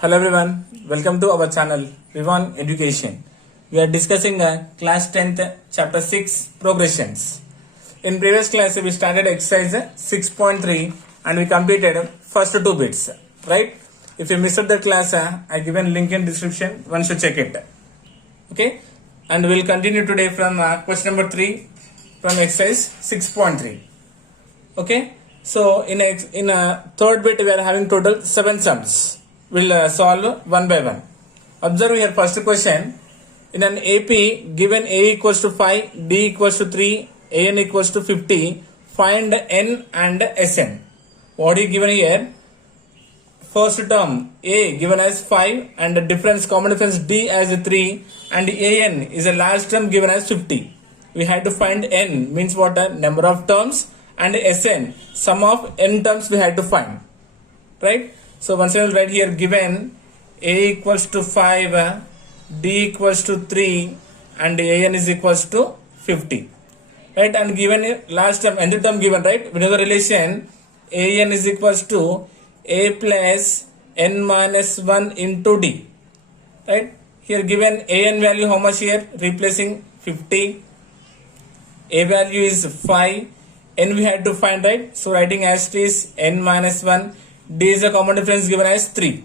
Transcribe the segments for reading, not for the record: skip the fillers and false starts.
Hello everyone, welcome to our channel Vivan Education. We are discussing class 10th chapter 6 progressions. In previous class we started exercise 6.3 and we completed first two bits, right? If you missed the class, I given link in description, one should check it. Okay, and we will continue today from question number 3 from exercise 6.3. Okay, so in a third bit we are having total 7 sums. We'll solve one by one. Observe here first question. In an AP given A equals to 5, D equals to 3, AN equals to 50, find N and Sn. What is given here? First term A given as 5 and the difference, common difference D as 3 and AN is a last term given as 50. We had to find N, means what? Number of terms, and Sn, sum of N terms we had to find. Right? So once I will write here, given A equals to 5, D equals to 3 and AN is equals to 50. Right? And given last term, nth term given, right? We know the relation AN is equals to A plus N minus 1 into D. Right? Here given AN value how much here? Replacing 50. A value is 5. N we had to find, right? So writing as it is N minus 1. D is a common difference given as 3.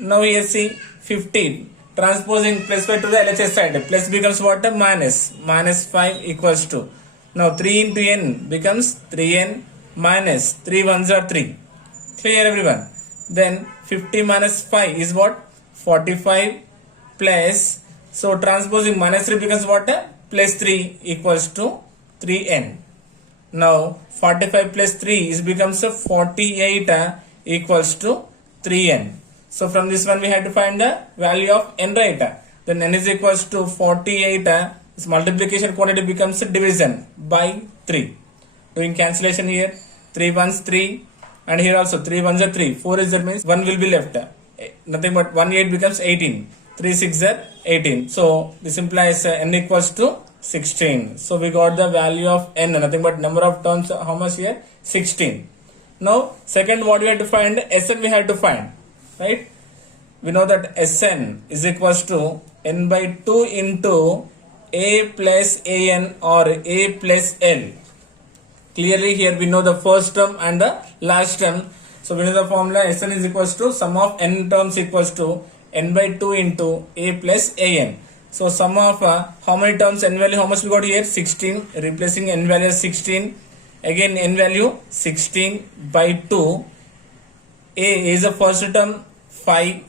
Now here see 15. Transposing plus 5 to the LHS side. Plus becomes what? Minus. Minus 5 equals to. Now 3 into N becomes 3N minus 3 ones are 3. Clear everyone? Then 50 minus 5 is what? 45 plus. So transposing minus 3 becomes what? Plus 3 equals to 3N. Now 45 plus 3 is becomes 48 equals to 3N. So from this one we had to find the value of N, right? Then N is equals to 48. This multiplication quantity becomes division by 3. Doing cancellation here. 3 ones 3 and here also 3 ones are 3. 4 is that means 1 will be left. Nothing but 1 8 becomes 18. 3 6 are 18. So this implies N equals to 16. So we got the value of N, nothing but number of terms, how much here? 16. Now second what we had to find? Sn we had to find, right? We know that Sn is equals to N by 2 into A plus An or A plus L. Clearly here we know the first term and the last term. So we know the formula Sn is equals to sum of N terms equals to N by 2 into A plus An. So sum of how many terms, N value how much we got here? 16. Replacing N value as 16. Again N value 16 by 2. A is the first term 5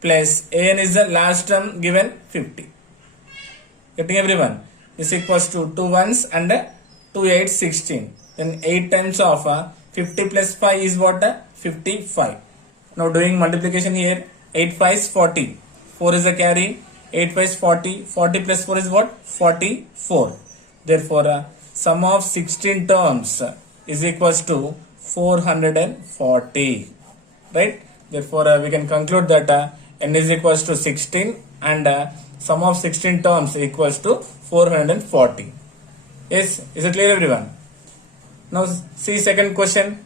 plus An is the last term given 50. Getting everyone? This equals to 2 ones and 2 8 16. Then 8 times of 50 plus 5 is what? 55. Now doing multiplication here. 8 5 is 40. 4 is the carry. 8 5 is 40. 40 plus 4 is what? 44. Therefore, sum of 16 terms is equals to 440. Right? Therefore, we can conclude that N is equals to 16 and sum of 16 terms equals to 440. Yes, is it clear everyone? Now see second question.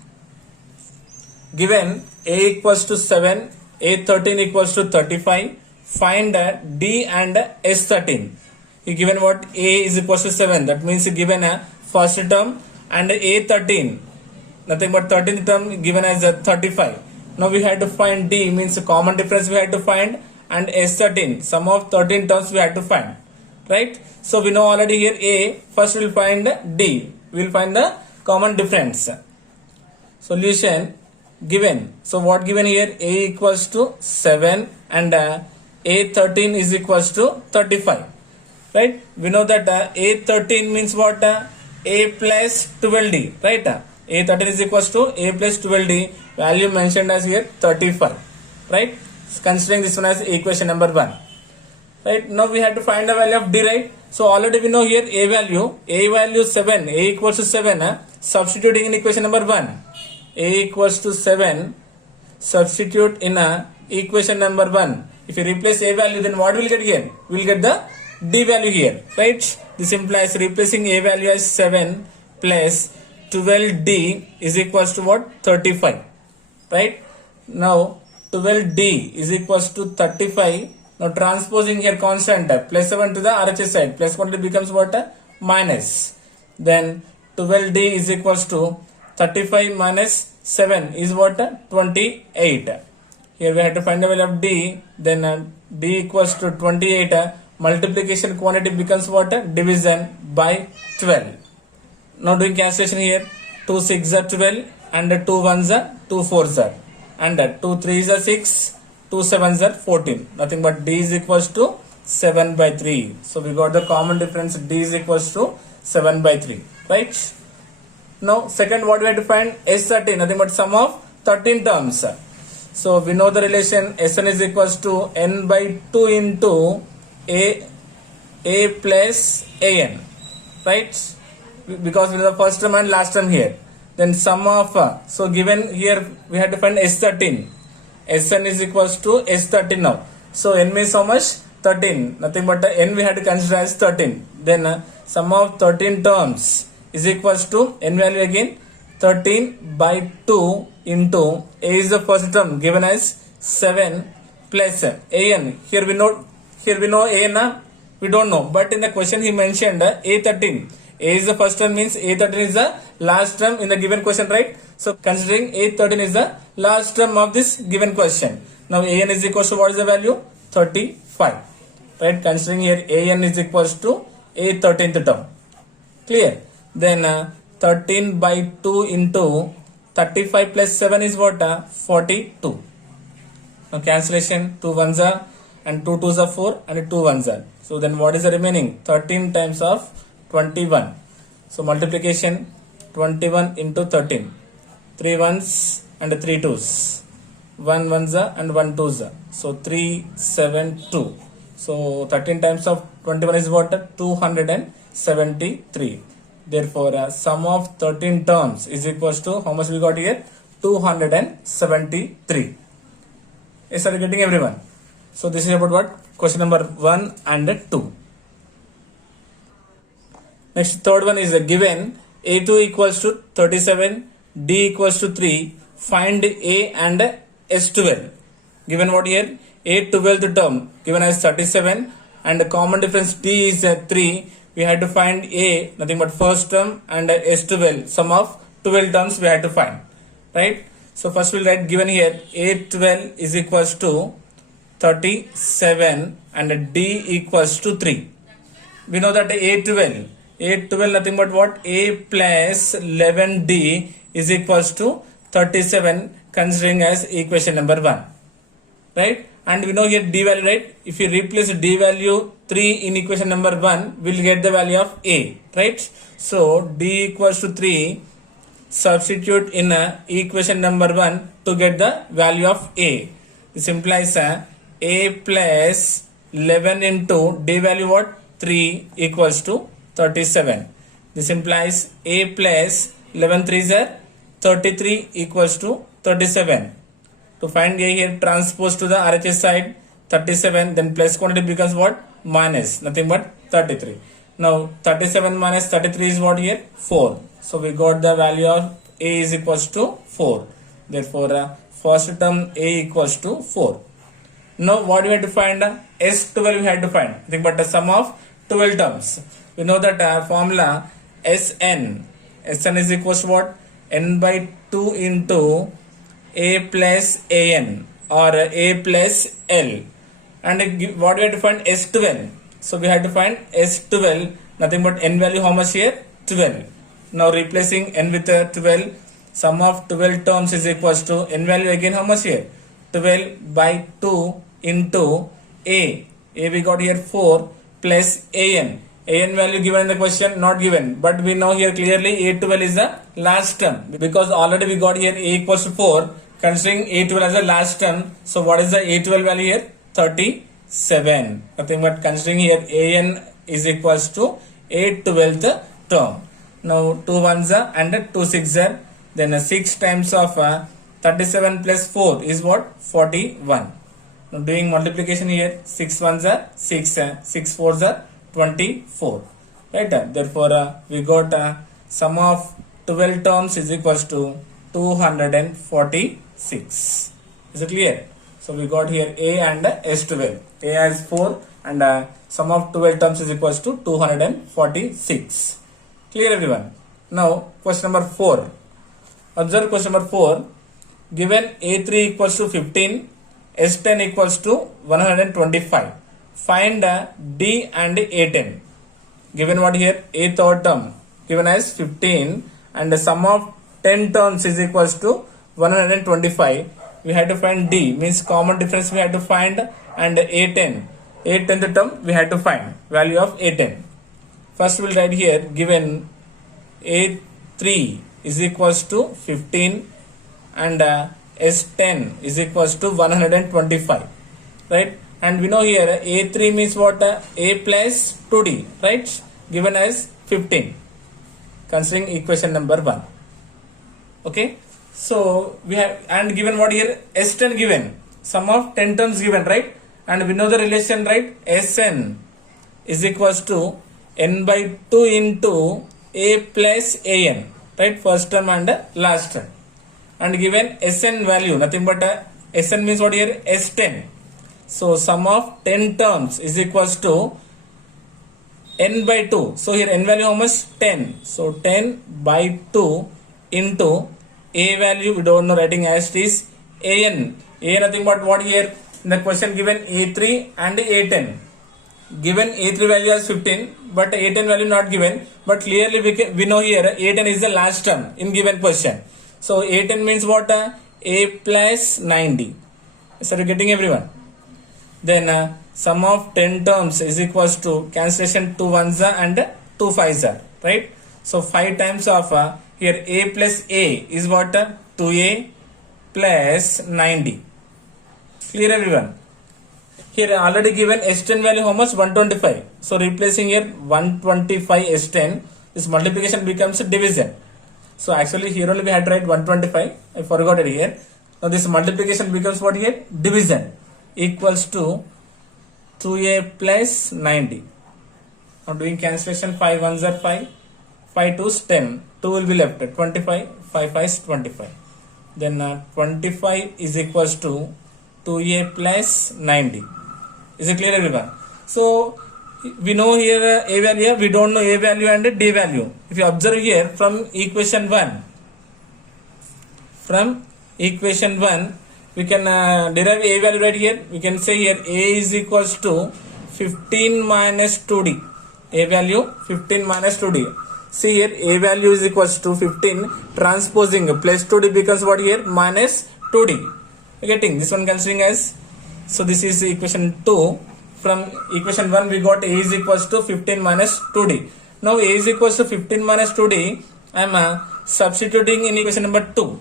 Given A equals to 7, A13 equals to 35. Find D and S13. He given what? A is equals to 7. That means he given a first term and A13. Nothing but 13th term given as a 35. Now we had to find D, means a common difference we had to find, and S13. Sum of 13 terms we had to find. Right? So we know already here A. First we will find D. We will find the common difference. Solution given. So what given here? A equals to 7 and A13 is equals to 35. Right? We know that A13 means what? A plus 12D. Right? A13 is equals to A plus 12D. Value mentioned as here 35. Right? Considering this one as equation number 1. Right? Now we have to find the value of D, right? So already we know here A value 7. A equals to 7. Substituting in equation number 1. A equals to 7. Substitute in equation number 1. If you replace A value, then what will get here? We will get the D value here, right? This implies replacing A value as 7 plus 12D is equals to what? 35, right? Now 12D is equals to 35. Now transposing here constant plus 7 to the RHS side, plus quantity becomes what? Minus. Then 12D is equals to 35 minus 7 is what? 28. Here we have to find the value of D. Then D equals to 28. Multiplication quantity becomes what? Division by 12. Now doing cancellation here. 2 6 are 12 and 2 1s are 2 4s are, and 2 3s are 6, 2 7s are 14. Nothing but D is equals to 7 by 3. So we got the common difference. D is equals to 7 by 3. Right? Now second, what we have to find? S13, nothing but sum of 13 terms. So we know the relation Sn is equals to n by 2 into a plus an. Right? Because we know the first term and last term here. Then sum of, so given here we have to find S13. Sn is equals to S13 now. So n means how much? 13. Nothing but n we have to consider as 13. Then sum of 13 terms is equals to n value again 13 by 2 into a is the first term given as 7 plus an. Here we know an, we don't know, but in the question he mentioned A13. A is the first term means A13 is the last term in the given question, right? So considering A13 is the last term of this given question. Now An is equals to what is the value? 35. Right? Considering here An is equals to A13th term. Clear? Then 13 by 2 into 35 plus 7 is what? 42. Now cancellation, 2 1s are and 2 2s are 4 and 2 1s are. So then what is the remaining? 13 times of 21. So multiplication 21 into 13. 3 1s and 3 2s. 1 1s and 1 2s. So 3 7 2. So 13 times of 21 is what? 273. Therefore sum of 13 terms is equals to how much we got here? 273. Yes, are you getting everyone? So this is about what? Question number 1 and 2. Next, third one is given A2 equals to 37, D equals to 3, find A and S12. Given what here? A12th term given as 37 and the common difference D is 3. We had to find A, nothing but first term, and S12, sum of 12 terms we had to find. Right? So first we'll write given here A12 is equals to 37 and D equals to 3. We know that A12 nothing but what? A plus 11D is equals to 37 considering as equation number 1. Right? And we know here D value, right? If you replace D value 3 in equation number 1, we'll get the value of A. Right? So D equals to 3, substitute in equation number 1 to get the value of A. This implies A plus 11 into D value what? 3 equals to 37. This implies A plus 11 3s are 33 equals to 37. To find A here, transpose to the RHS side 37, then plus quantity becomes what? Minus, nothing but 33. Now 37 minus 33 is what here? 4. So we got the value of A is equals to 4. Therefore first term A equals to 4. Now what we have to find? S12 we had to find. Nothing but the sum of 12 terms. We know that formula Sn is equals to what? N by 2 into A plus An or A plus L. And what we have to find? S12. So we have to find S12, nothing but N value how much here? 12. Now replacing N with 12, sum of 12 terms is equals to N value again how much here? 12 by 2 into A. A we got here 4 plus An. An value given in the question, not given, but we know here clearly A12 is the last term because already we got here A equals to 4, considering A12 as the last term. So what is the A12 value here? 37. Nothing but considering here An is equals to A12th term. Now 2 1s and 2 6s, then 6 times of 37 plus 4 is what? 41. Now doing multiplication here, 6 1s are 6, 6 4s are 24. Right? Therefore we got sum of 12 terms is equals to 246. Is it clear? So we got here A and S12. A has 4 and sum of 12 terms is equals to 246. Clear everyone? Now question number 4. Observe question number 4. Given A3 equals to 15, S10 equals to 125. Find D and A10. Given what here? A third term given as 15 and the sum of 10 terms is equals to 125. We had to find D, means common difference we had to find, and A10. A10th term we had to find value of A10. First we'll write here, given A3 is equals to 15 and S10 is equals to 125, right? And we know here A3 means what? A plus 2D, right? Given as 15, considering equation number 1. Okay, so we have, and given what here? S10 given, sum of 10 terms given, right? And we know the relation, right? Sn is equals to n by 2 into A plus An, right? First term and last term. And given Sn value, nothing but Sn means what here? S10. So sum of 10 terms is equals to n by 2. So here n value how much? 10. So 10 by 2 into A value, we don't know, writing as it is An. A nothing but what here? In the question given A3 and A10. Given A3 value as 15, but A10 value not given. But clearly we know here A10 is the last term in given question. So A10 means what? A plus 90. So you're getting everyone? Then sum of 10 terms is equals to cancellation 2 ones and 2 5s, right? So 5 times of here A plus A is what? 2A plus 90. Clear everyone? Here already given S10 value how much? 125. So replacing here 125 S10, this multiplication becomes a division. So actually here only we had to write 125. I forgot it here. Now this multiplication becomes what here? Division, equals to 2A plus 90. Now doing cancellation, 5 ones are 5, 5 2's 10, 2 will be left, 25, 5 5 is 25. Then 25 is equals to 2A plus 90. Is it clear everyone? So we know here A value, we don't know A value and D value. If you observe here from equation 1, we can derive A value right here. We can say here A is equals to 15 minus 2D. A value 15 minus 2D. See here A value is equals to 15, transposing plus 2D becomes what here? Minus 2D. You getting this one considering as, so this is equation 2. From equation 1 we got A is equals to 15 minus 2D. Now A is equals to 15 minus 2D. I am substituting in equation number 2.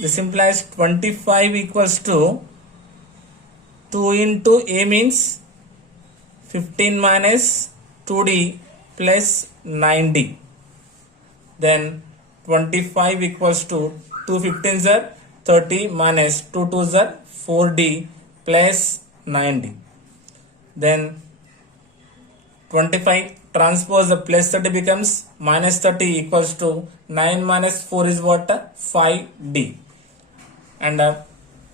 This implies 25 equals to 2 into A means 15 minus 2D plus 90. Then 25 equals to 2 15s are 30 minus 2 2s are 4D plus 90. Then 25 transpose the plus 30 becomes minus 30 equals to 9 minus 4 is what? 5D. And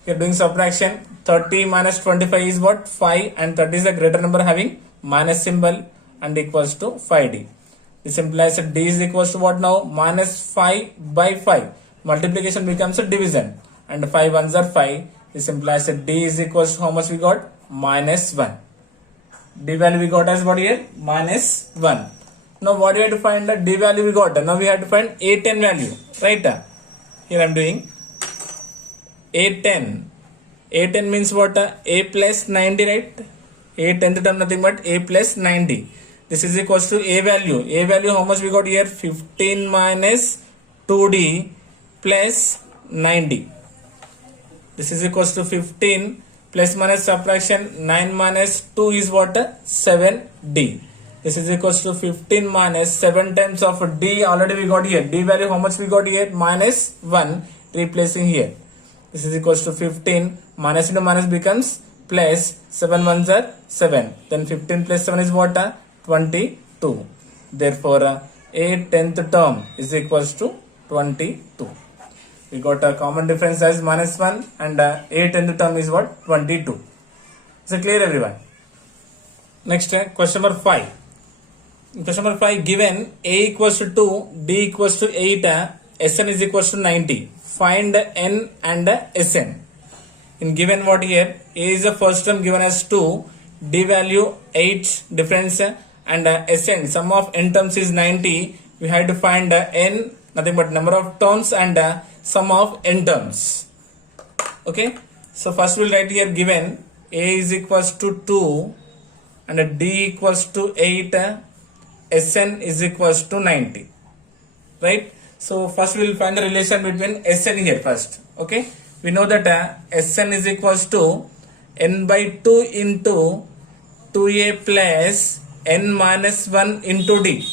here doing subtraction, 30 minus 25 is what? 5, and 30 is the greater number having minus symbol and equals to 5D. This implies that D is equals to what now? Minus 5 by 5. Multiplication becomes a division, and 5 ones are 5. This implies that D is equals to how much we got? Minus 1. D value we got as what here? Minus 1. Now what do we have to find? The D value we got. Now we have to find A10 value, right? Here I am doing A10. A10 means what? A plus 90, right? A10th term nothing but A plus 90. This is equals to A value. A value how much we got here? 15 minus 2D plus 90. This is equals to 15 plus minus subtraction, 9 minus 2 is what? 7D. This is equals to 15 minus 7 times of D already we got here. D value how much we got here? Minus 1, replacing here. This is equals to 15, minus into minus becomes plus, 7 ones are 7. Then 15 plus 7 is what? 22. Therefore, A 10th term is equals to 22. We got a common difference as minus 1 and 8 in the term is what? 22. Is it clear everyone? Next question number 5. In question number 5, given A equals to 2, D equals to 8, Sn is equals to 90. Find N and Sn. In given what here? A is the first term given as 2, D value 8 difference and Sn sum of n terms is 90. We had to find N, nothing but number of terms and sum of n terms. Okay, so first we'll write here given A is equals to 2 and D equals to 8, Sn is equals to 90, right? So first we will find the relation between Sn here first. Okay, we know that Sn is equals to n by 2 into 2a plus n minus 1 into D.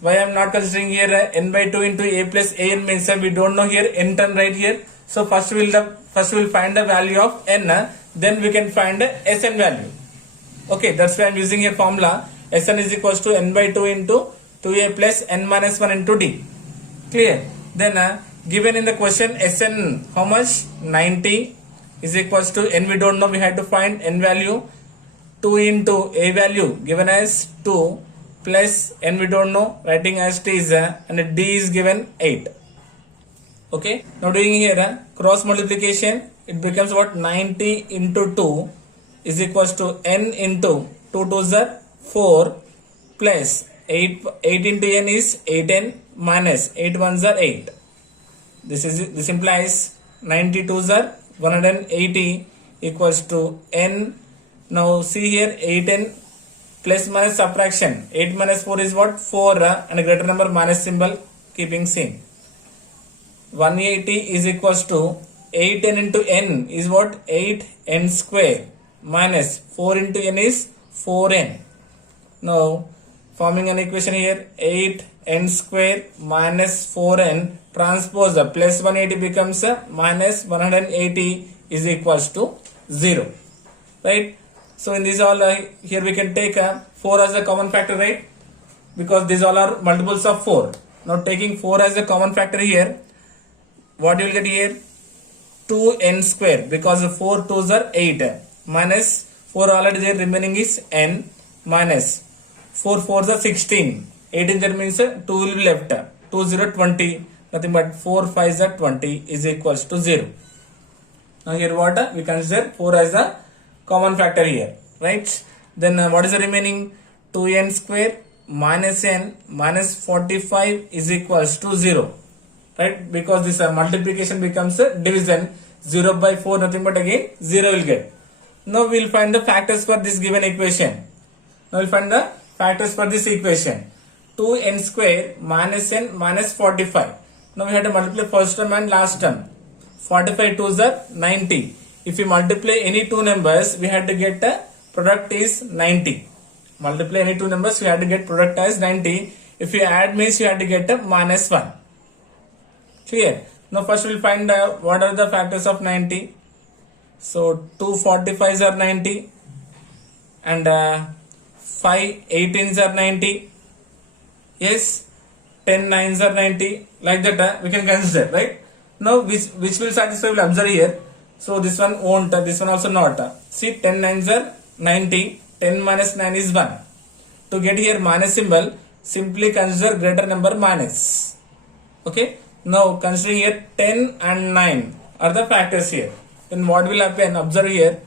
Why I am not considering here n by 2 into a plus an means we don't know here n term right here. So first we will find the value of n, then we can find the Sn value. Okay, that's why I am using here formula Sn is equals to n by 2 into 2a plus n minus 1 into D. Clear? Then given in the question Sn how much? 90 is equals to n we don't know, we had to find n value. 2 into a value given as 2 plus n we don't know, writing as t is and D is given 8. Okay, now doing here cross multiplication, it becomes what? 90 into 2 is equals to n into 2 2s are 4 plus 8 into n is 8n minus 8 1s are 8. This implies 92s are 180 equals to n. Now see here 8n plus minus subtraction, 8 minus 4 is what? 4 and a greater number minus symbol keeping same. 180 is equals to 8n into n is what? 8n square minus 4 into n is 4n. Now forming an equation here, 8n square minus 4n transpose the plus 180 becomes minus 180 is equals to 0, right? So in this all here we can take 4 as a common factor, right? Because these all are multiples of 4. Now taking 4 as a common factor here, what you will get here? 2n square, because 4 2s are 8 minus 4 already there, remaining is n minus 4 4s are 16. 8 in there means 2 will be left. 2 0 20, nothing but 4 5s are 20 is equals to 0. Now here what? We consider 4 as a common factor here, right? Then what is the remaining? 2n square minus n minus 45 is equals to 0, right? Because this multiplication becomes a division. 0 by 4, nothing but again 0 will get. Now we will find the factors for this given equation. Now we will find the factors for this equation. 2n square minus n minus 45. Now we have to multiply first term and last term. 45 2s are 90. If we multiply any two numbers, we have to get a product is 90. Multiply any two numbers, we have to get product as 90. If you add means you have to get a minus 1. Clear? Now first we will find what are the factors of 90. So 2 45s are 90 and 5 18s are 90. Yes, 10 9s are 90. Like that we can consider, right? Now which will satisfy, we will observe here. So this one won't, this one also not. See 10 9s are 90, 10 minus 9 is 1. To get here minus symbol, simply consider greater number minus. Okay. Now considering here 10 and 9 are the factors here. Then what will happen? Observe here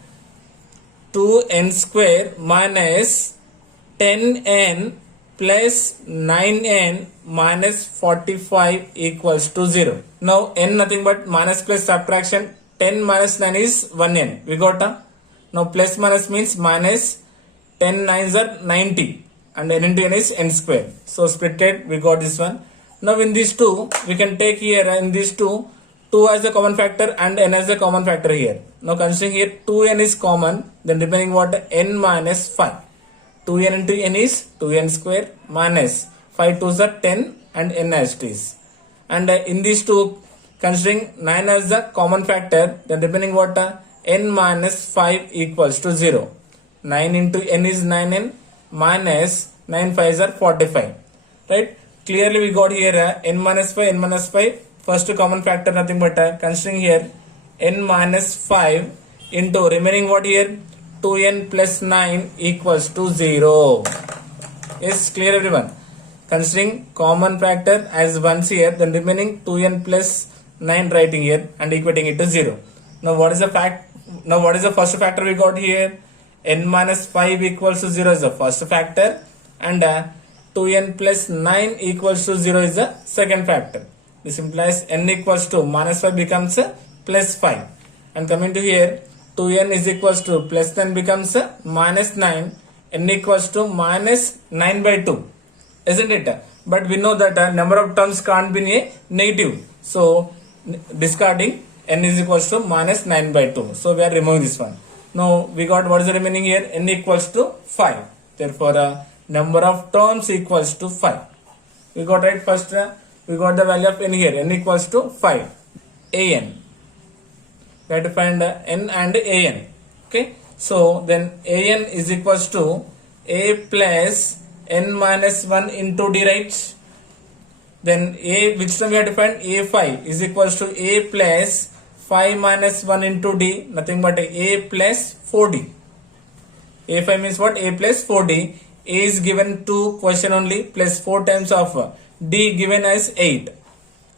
2n square minus 10n plus 9n minus 45 equals to 0. Now n nothing but minus plus subtraction. 10 minus 9 is 1n. We got now plus minus means minus 10 9s are 90 and n into n is n square. So splitted, we got this one. Now in these two, we can take here in these two 2 as a common factor and n as a common factor here. Now considering here 2n is common, then remaining what? N minus 5. 2n into n is 2n square minus 5 2s are 10 and n as it is. And in these two, considering 9 as the common factor, then remaining what? N minus 5 equals to 0. 9 into n is 9n minus 9 5s are 45. Right? Clearly we got here n minus 5, first common factor nothing but considering here n minus 5 into remaining what here 2n plus 9 equals to 0. Yes, clear everyone? Considering common factor as once here, then remaining 2n plus 9 writing here and equating it to 0. Now what is the fact? Now what is the first factor we got here? N minus 5 equals to 0 is the first factor and 2n plus 9 equals to 0 is the second factor. This implies n equals to minus 5 becomes plus 5. And coming to here, 2n is equals to plus 10 becomes minus 9. N equals to minus 9 by 2. Isn't it? But we know that number of terms can't be a negative. So discarding n is equals to minus 9 by 2. So we are removing this one. Now we got what is the remaining here? N equals to 5. Therefore number of terms equals to 5. We got right first. We got the value of n here. N equals to 5. An. We have to find n and an. Okay. So then an is equals to a plus n minus 1 into d, right? Then a, which term we have to find? A5 is equals to a plus 5 minus 1 into d, nothing but a plus 4d. A5 means what? A plus 4d. A is given to question only plus 4 times of d given as 8.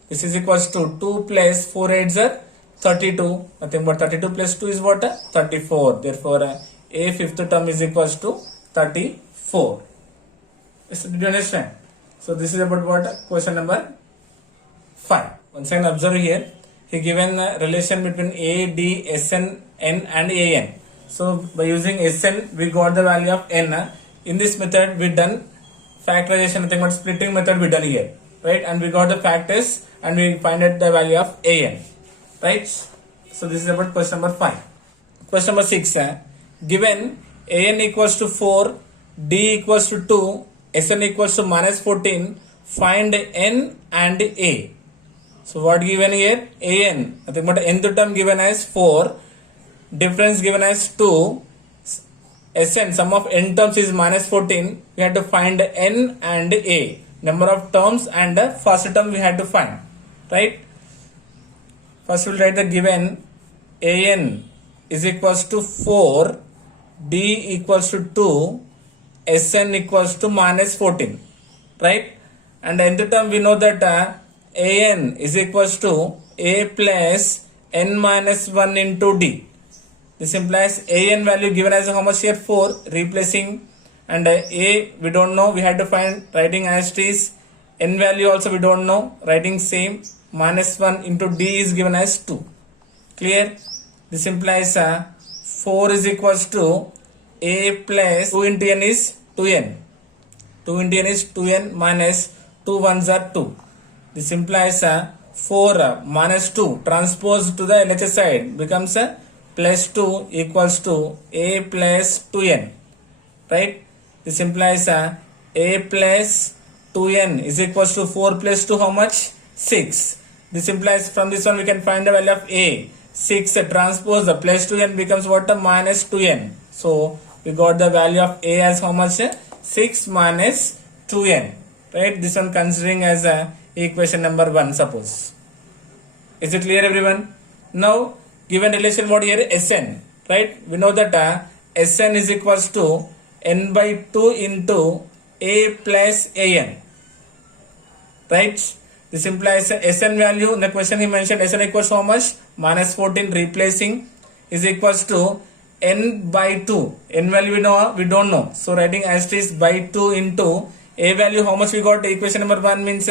This is equals to 2 plus 4 8s are 32. Nothing but 32 plus 2 is what? 34. Therefore a fifth term is equals to 34. Did you understand? So this is about what? Question number 5. Once again observe here. He given a relation between a, d, sn, n and an. So by using sn we got the value of n. In this method we done factorization, nothing but splitting method we done here, right? And we got the factors and we find out the value of an, right? So this is about question number 5. Question number 6. Given an equals to 4, d equals to 2, sn equals to minus 14, find n and a. So what given here? An, nothing but nth term given as 4, difference given as 2, Sn, sum of n terms is minus 14. We have to find n and a. Number of terms and the first term we had to find. Right? First we will write the given an is equals to 4, d equals to 2, sn equals to minus 14. Right? And nth term we know that an is equals to a plus n minus 1 into d. This implies an value given as how much here? 4, replacing, and a we don't know, we had to find, writing as it is. N value also we don't know, writing same, minus 1 into d is given as 2. Clear? This implies 4 is equals to a plus 2 into n is 2n. 2 into n is 2n minus 2 ones are 2. This implies 4 minus 2 transposed to the LHS side becomes plus 2 equals to a plus 2n, right? This implies a plus 2n is equals to 4 plus 2 how much? 6. This implies from this one we can find the value of a. 6 transpose the plus 2n becomes what? Minus 2n. So we got the value of a as how much? 6 minus 2n, right? This one considering as equation number 1 suppose. Is it clear everyone? Now given relation what here? Sn, right? We know that Sn is equals to n by 2 into a plus an, right? This implies Sn value in the question he mentioned Sn equals to how much? Minus 14, replacing is equals to n by 2. N value we don't know. So writing as it is by 2 into a value how much we got? Equation number 1 means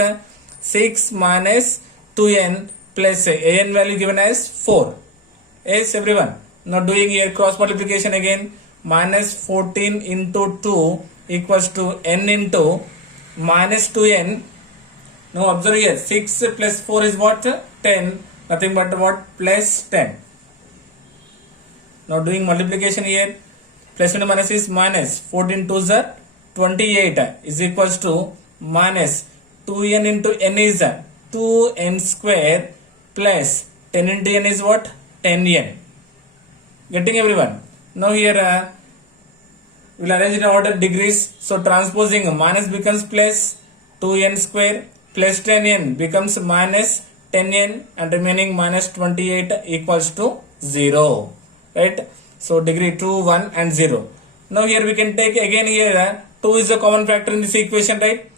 6 minus 2n plus an value given as 4. Yes everyone. Now doing here cross multiplication again, minus 14 into 2 equals to n into minus 2n. Now observe here, 6 plus 4 is what? 10. Nothing but what? Plus 10. Now doing multiplication here, plus into minus is minus 14 2s are 28 is equals to minus 2n into n is 2n square plus 10 into n is what? 10n. Getting everyone? Now here we'll arrange in order degrees. So transposing minus becomes plus 2n square plus 10n becomes minus 10n and remaining minus 28 equals to 0, right? So degree 2, 1 and 0. Now here we can take again here 2 is a common factor in this equation, right?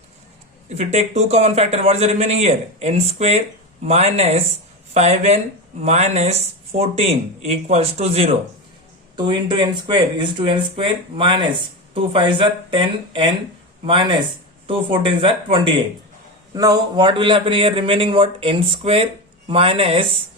If you take 2 common factor, what is the remaining here? N square minus 5n minus 14 equals to 0. 2 into n square is 2n square minus 2 5s are 10n minus 2 14s are 28. Now what will happen here? Remaining what? N square minus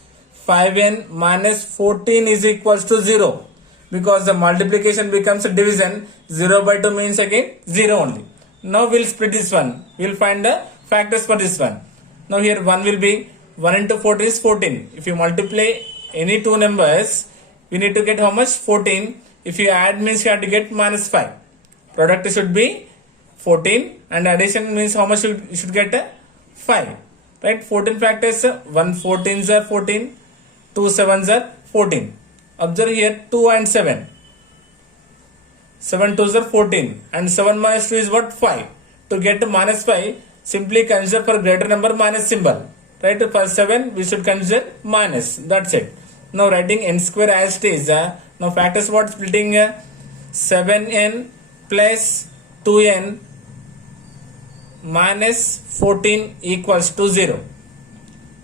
5n minus 14 is equals to 0. Because the multiplication becomes a division, 0 by 2 means again 0 only. Now we'll split this one. We'll find the factors for this one. Now here 1 will be 1 into 14 is 14. If you multiply any two numbers, we need to get how much? 14. If you add means you have to get minus 5. Product should be 14 and addition means how much you should get? 5. Right? 14 factors, 1 14s are 14, 2 7s are 14. Observe here 2 and 7. 7 2s are 14 and 7 minus 2 is what? 5. To get to minus 5, simply consider for greater number minus symbol. Right? For 7 we should consider minus. That's it. Now writing n square as it is. Now factors what? Splitting 7n plus 2n minus 14 equals to 0.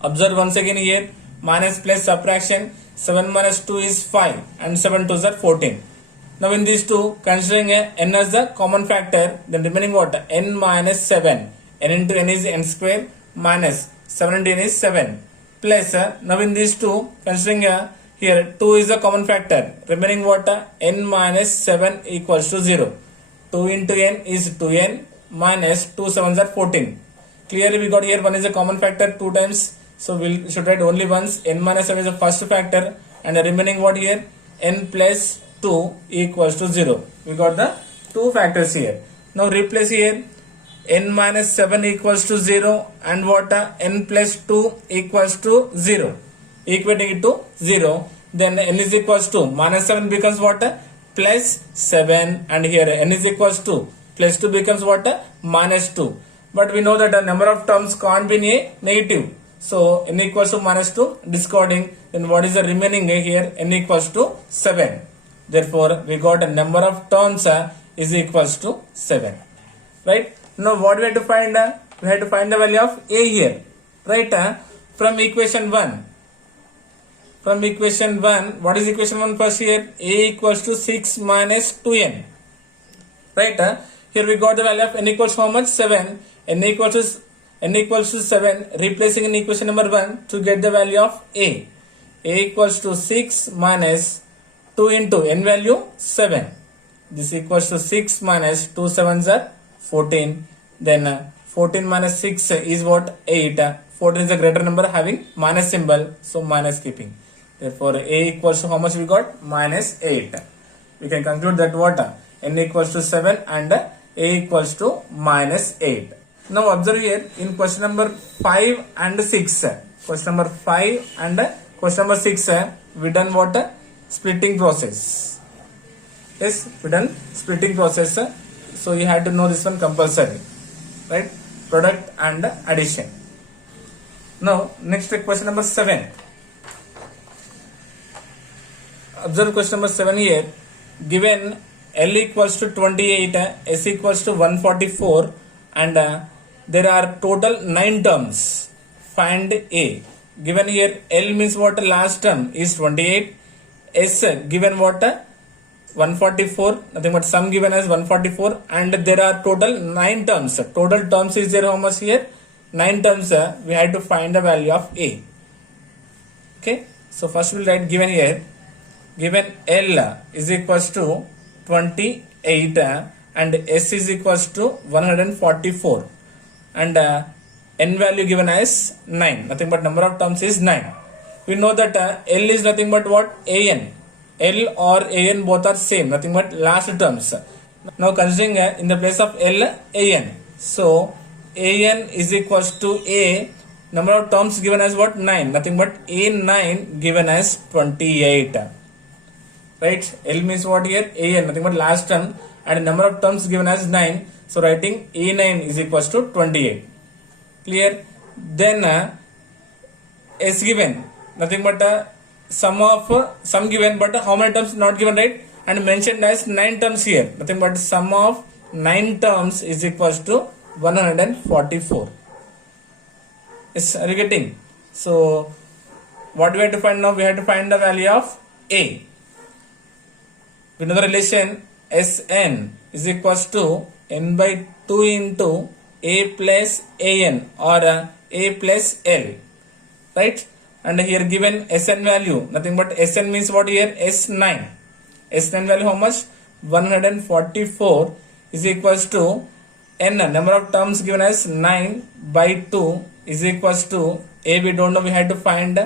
Observe once again here minus plus subtraction. 7 minus 2 is 5 and 7 2s are 14. Now in these two, considering n as the common factor, then remaining what? N minus 7. N into n is n square minus 7 into n is 7. Plus, now in these two, considering here 2 is a common factor. Remaining what? N minus 7 equals to 0. 2 into n is 2n minus 2 7s are 14. Clearly we got here 1 is a common factor 2 times. So we should write only once. N minus 7 is the first factor and the remaining what here? N plus 2 equals to 0. We got the two factors here. Now replace here n minus 7 equals to 0 and what? N plus 2 equals to 0. Equating it to 0. Then n is equals to minus 7 becomes what? Plus 7 and here n is equals to plus 2 becomes what? Minus 2. But we know that the number of terms can't be negative. So n equals to minus 2 discarding. Then what is the remaining here? N equals to 7. Therefore we got a number of terms is equals to 7. Right? Now what we have to find? We have to find the value of a here. Right? From equation 1. From equation 1, what is equation 1 first here? A equals to 6 minus 2n. Right? Here we got the value of n equals to how much? 7. N equals to 7. Replacing in equation number 1 to get the value of a. A equals to 6 minus 2 into n value 7. This equals to 6 minus 2 7s are 14. Then 14 minus 6 is what? 8. 14 is a greater number having minus symbol. So minus keeping. Therefore a equals to how much we got? Minus 8. We can conclude that what? N equals to 7 and a equals to minus 8. Now observe here in question number 5 and 6. Question number 5 and question number 6 we done what? Splitting process. Yes, we done splitting process. So you had to know this one compulsory. Right? Product and addition. Now next question number 7. Observe question number 7 here. Given L equals to 28, S equals to 144 and there are total 9 terms. Find A. Given here L means what? Last term is 28. S given what? 144. Nothing but sum given as 144 and there are total 9 terms. Total terms is there how much here? 9 terms. We had to find the value of A. Okay. So first we'll write given here. Given L is equals to 28 and S is equals to 144 and n value given as 9. Nothing but number of terms is 9. We know that L is nothing but what? An. L or An both are same. Nothing but last terms. Now considering in the place of L, An. So An is equals to A. Number of terms given as what? 9. Nothing but A9 given as 28. Right? L means what here? An. Nothing but last term and number of terms given as 9. So writing A9 is equals to 28. Clear? Then S given, nothing but sum of sum given, but how many terms not given, right? And mentioned as 9 terms here, nothing but sum of 9 terms is equals to 144. Yes, are you getting? So what we have to find now? We have to find the value of A. We know the relation Sn is equals to n by 2 into A plus An, or A plus L, right? And here given Sn value, nothing but Sn means what here? S9. S9 value how much? 144 is equals to n, number of terms given as 9 by 2 is equals to A, we don't know, we had to find,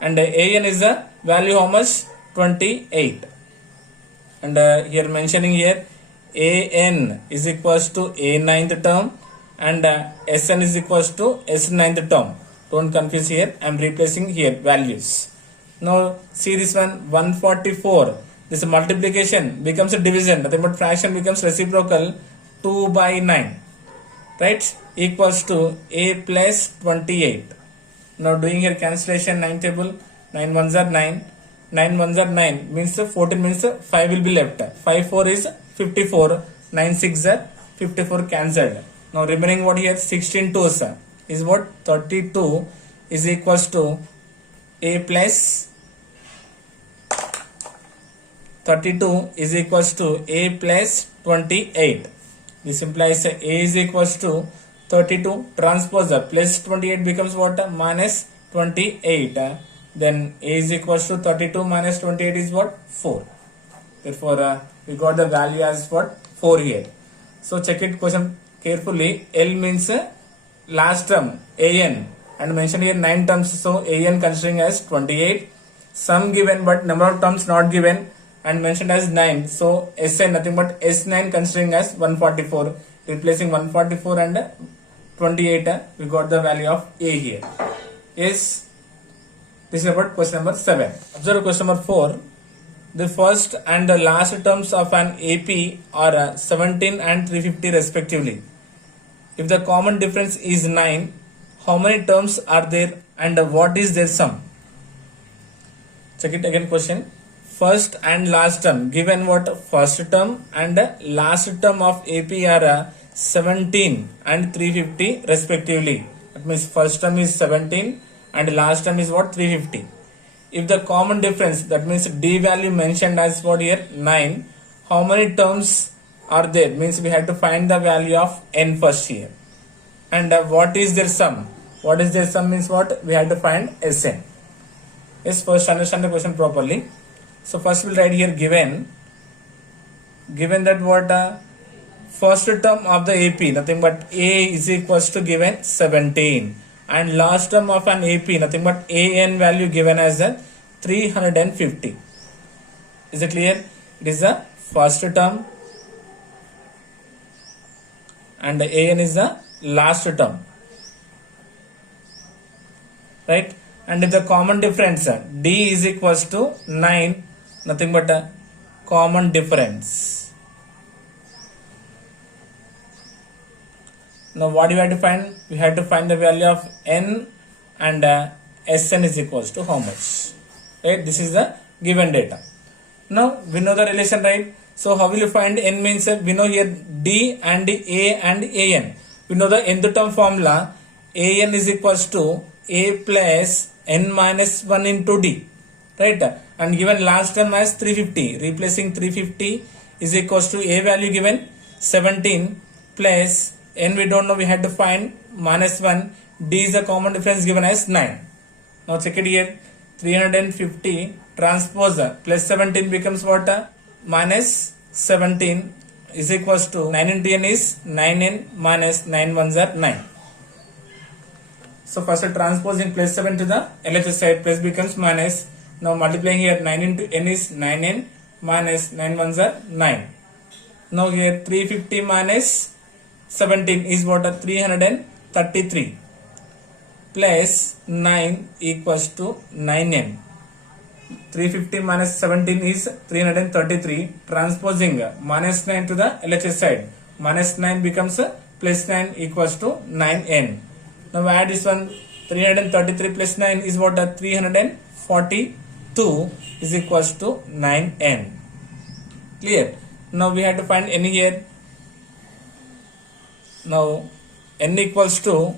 and An is the value how much? 28. And here mentioning here An is equals to A 9th term, and Sn is equals to S 9th term. Don't confuse here, I am replacing here values. Now see this one, 144, this multiplication becomes a division, nothing but fraction becomes reciprocal, 2 by 9, right, equals to A plus 28. Now doing here cancellation, 9 table, 9 ones are 9, 9 ones are 9, means 14 means 5 will be left, 5 4 is 54, 9 6 are 54 cancelled. Now remaining what here? 16 twos is what? 32 is equals to A plus 32 is equals to A plus 28. This implies A is equals to 32, transpose plus 28 becomes what? Minus 28. Then A is equals to 32 minus 28 is what? 4. Therefore we got the value as what? 4 here. So check it question carefully. L means last term An, and mention here 9 terms, so An considering as 28. Sum given but number of terms not given, and mentioned as 9, so Sn nothing but S9 considering as 144. Replacing 144 and 28, we got the value of A here. Yes, this is about question number 7. Observe question number 4. The first and the last terms of an AP are 17 and 350 respectively. If the common difference is 9, how many terms are there and what is their sum? Check it again question. First and last term, given what? First term and last term of AP are 17 and 350 respectively. That means first term is 17 and last term is what? 350. If the common difference, that means D value mentioned as what here? 9. How many terms are there? Means we have to find the value of n first here. And what is their sum? What is their sum means what? We have to find Sn. Yes, first understand the question properly. So first we'll write here given that what? First term of the AP, nothing but A is equals to given 17. And last term of an AP, nothing but An value given as 350. Is it clear? It is the first term and An is the last term, right? And if the common difference D is equals to 9, nothing but a common difference. Now what do we have to find? We have to find the value of n, and Sn is equals to how much, right? This is the given data. Now we know the relation, right? So how will you find n means we know here D and A and An. We know the nth term formula. An is equals to A plus n minus 1 into D, right? And given last term as 350, replacing 350 is equals to A value given 17 plus n we don't know, we had to find minus 1. D is the common difference given as 9. Now check it here, 350 transpose plus 17 becomes what? Minus 17 is equals to 9 into n is 9n minus 9 ones are 9. So first transposing plus 7 to the LHS side, plus becomes minus. Now multiplying here 9 into n is 9n minus 9 ones are 9. Now here 350 minus 17 is what? 333 plus 9 equals to 9n. 350 minus 17 is 333. Transposing minus 9 to the LHS side, minus 9 becomes plus 9 equals to 9n. Now add this one 333 plus 9 is what? 342 is equals to 9n. Clear? Now we have to find n here. Now n equals to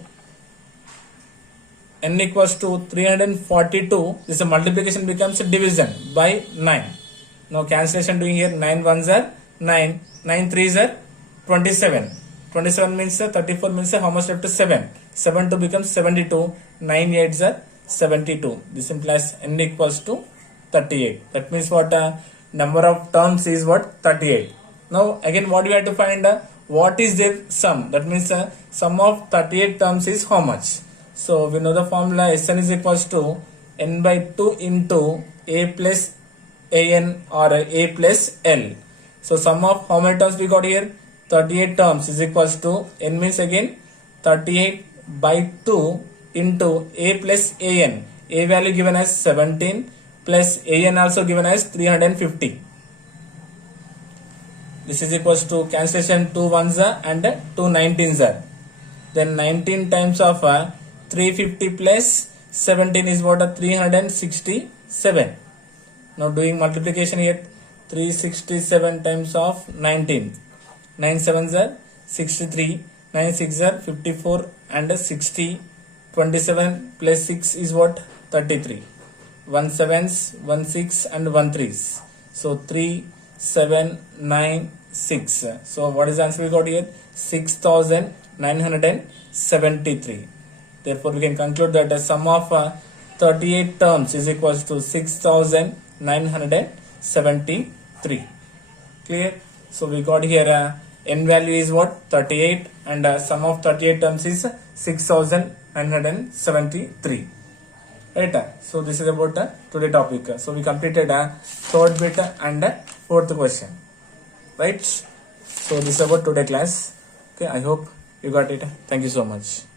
342. This multiplication becomes a division by 9. Now cancellation doing here. 9 ones are 9, 9 threes are 27. 27 means 34 means how much left? 7. 7 to becomes 72. 9 8s are 72. This implies n equals to 38. That means what? Number of terms is what? 38. Now again what we have to find? What is their sum? That means sum of 38 terms is how much? So we know the formula. Sn is equals to n by 2 into a plus an or a plus l. So sum of how many terms we got here? 38 terms is equals to n means again 38 by 2 into a plus an. A value given as 17 plus an also given as 350. This is equals to cancellation 2 ones and 2 19s are. Then 19 times of 350 plus 17 is what? 367. Now doing multiplication here. 367 times of 19. 9 7s are 63. 9 6 are 54 and 60. 27 plus 6 is what? 33. 1 7s, 1 6 and 1 3s. So 3 7 9 6. So what is the answer we got here? 6973. Therefore we can conclude that the sum of 38 terms is equals to 6973. Clear? So we got here n value is what? 38 and sum of 38 terms is 6973. Right? So this is about today topic. So we completed third bit and fourth question. Right? So this is about today class. Okay, I hope you got it. Thank you so much.